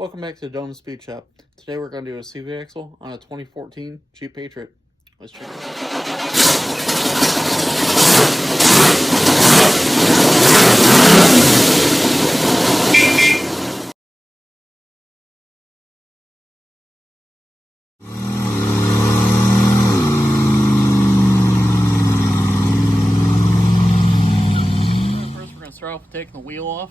Welcome back to the Donut Speed Shop. Today we're going to do a CV axle on a 2014 Jeep Patriot. Let's check it out. First we're going to start off with taking the wheel off.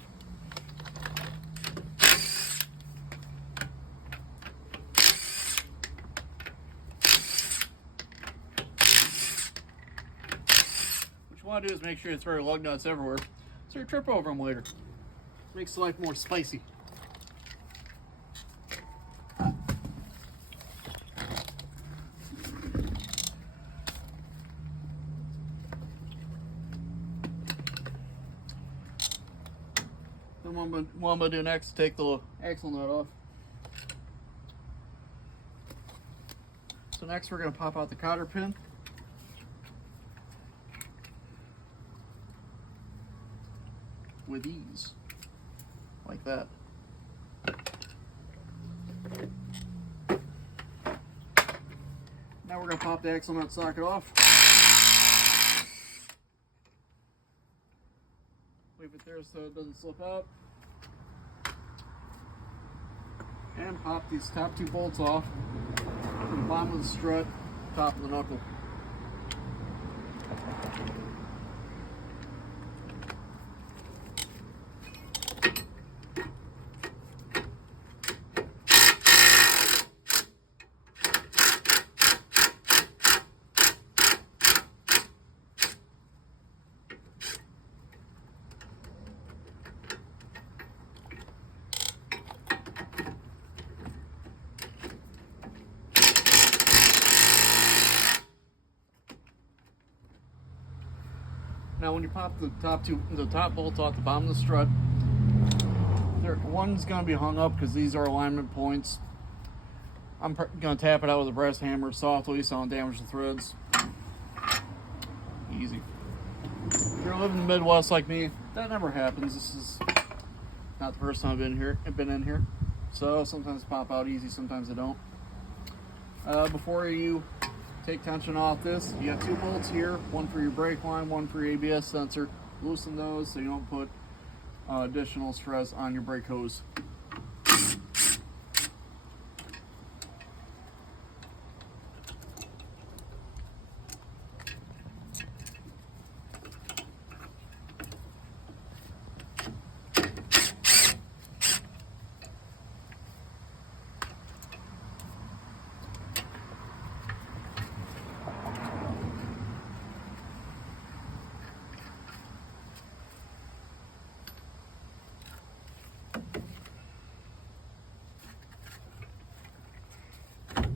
What you want to do is make sure it's very lug nuts everywhere, so you trip over them later. Makes life more spicy. Then what I'm going to do next is take the axle nut off. So next we're going to pop out the cotter pin. With ease, like that. Now we're going to pop the axle nut socket off. Leave it there so it doesn't slip out. And pop these top two bolts off from the bottom of the strut, top of the knuckle. Now when you pop the top bolts off the bottom of the strut, one's going to be hung up because these are alignment points. I'm going to tap it out with a brass hammer softly so I don't damage the threads. Easy. If you're living in the Midwest like me, that never happens. This is not the first time I've been in here. So sometimes pop out easy, sometimes they don't. Before you take tension off this, you got two bolts here, one for your brake line, one for your ABS sensor. Loosen those so you don't put additional stress on your brake hose.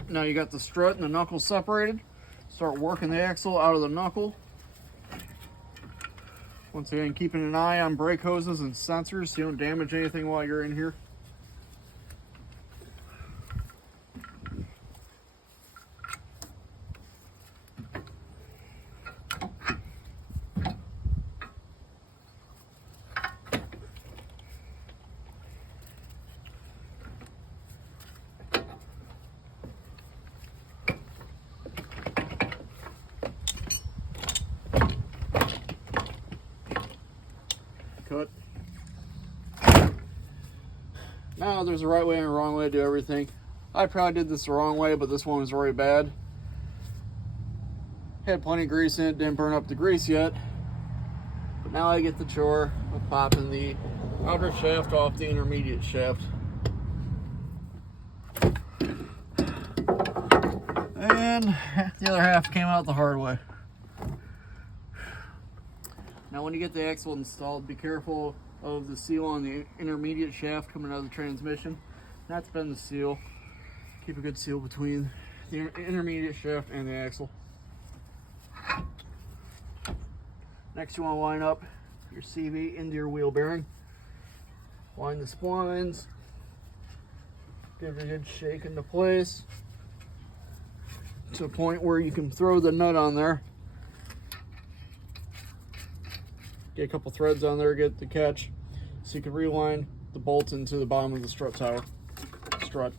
Now you got the strut and the knuckle separated. Start working the axle out of the knuckle. Once again, keeping an eye on brake hoses and sensors so you don't damage anything while you're in here. Cut. Now there's a right way and a wrong way to do everything. I probably did this the wrong way, but this one was very bad. Had plenty of grease in it, didn't burn up the grease yet. But now I get the chore of popping the outer shaft off the intermediate shaft. And the other half came out the hard way. Now when you get the axle installed, be careful of the seal on the intermediate shaft coming out of the transmission. Not to bend the seal. Keep a good seal between the intermediate shaft and the axle. Next you want to line up your CV into your wheel bearing. Line the splines. Give it a good shake into place to a point where you can throw the nut on there. Get a couple threads on there, get the catch, so you can reline the bolts into the bottom of the strut tower. strut.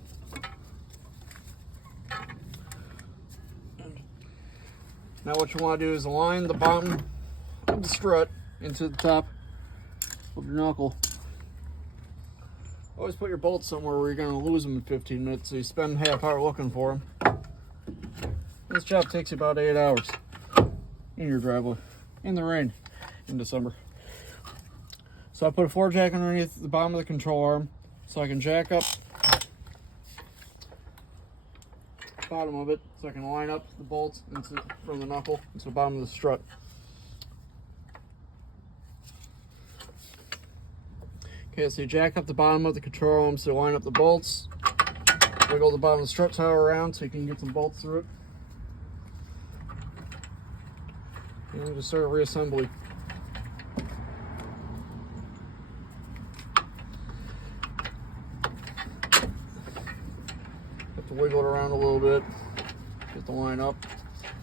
Now what you want to do is align the bottom of the strut into the top of your knuckle. Always put your bolts somewhere where you're going to lose them in 15 minutes, so you spend half hour looking for them. This job takes you about 8 hours in your driveway, in the rain, in December. So I put a floor jack underneath the bottom of the control arm so I can jack up the bottom of it so I can line up the bolts from the knuckle into the bottom of the strut. Okay, so you jack up the bottom of the control arm to line up the bolts. Wiggle the bottom of the strut tower around so you can get some bolts through it. And just start reassembly. Have to wiggle it around a little bit, get the line up.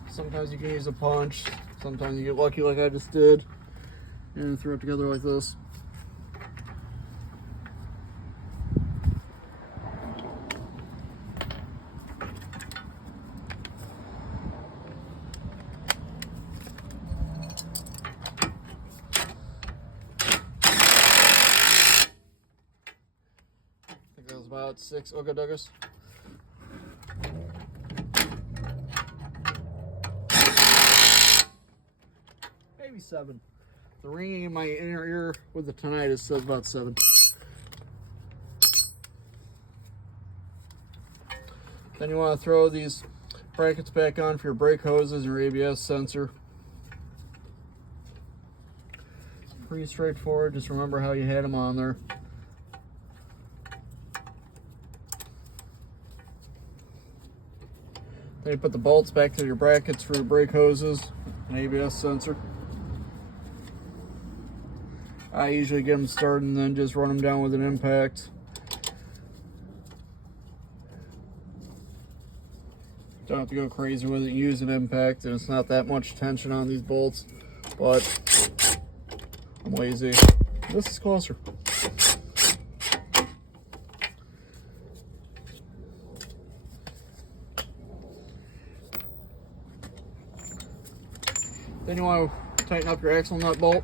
Sometimes you can use a punch, sometimes you get lucky like I just did, and throw it together like this. I think that was about 6 Ooga Duggas. Maybe 7. The ringing in my inner ear with the tinnitus says about 7. Then you want to throw these brackets back on for your brake hoses and your ABS sensor. Pretty straightforward, just remember how you had them on there. Then you put the bolts back to your brackets for your brake hoses and ABS sensor. I usually get them started and then just run them down with an impact. Don't have to go crazy with it. Use an impact, and it's not that much tension on these bolts, but I'm lazy. This is closer. Then you want to tighten up your axle nut bolt.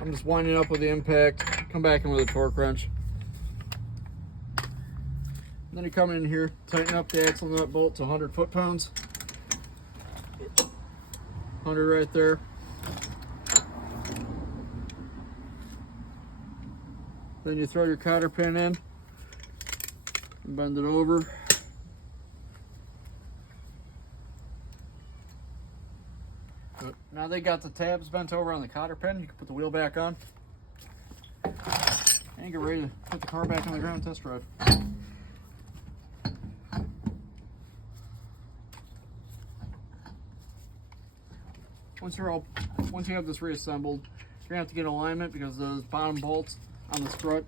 I'm just winding up with the impact, come back in with a torque wrench. Then you come in here, tighten up the axle nut bolt to 100 foot-pounds. 100 right there. Then you throw your cotter pin in, and bend it over. Now they got the tabs bent over on the cotter pin. You can put the wheel back on and get ready to put the car back on the ground test ride. Once you have this reassembled, you're gonna have to get alignment because those bottom bolts on the strut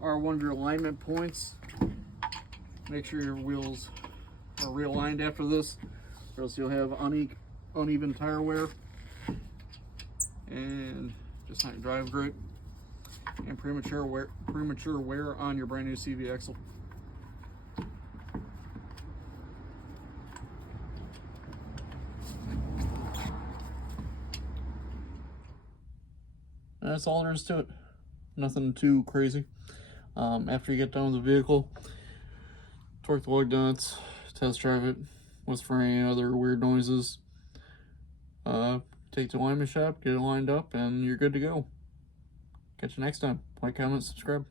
are one of your alignment points. Make sure your wheels are realigned after this, or else you'll have uneven tire wear and just not drive great, and premature wear on your brand new CV axle. And that's all there is to it. Nothing too crazy. After you get done with the vehicle, torque the lug nuts, test drive it, look for any other weird noises. Take it to the alignment shop, get it lined up, and you're good to go. Catch you next time. Like, comment, subscribe.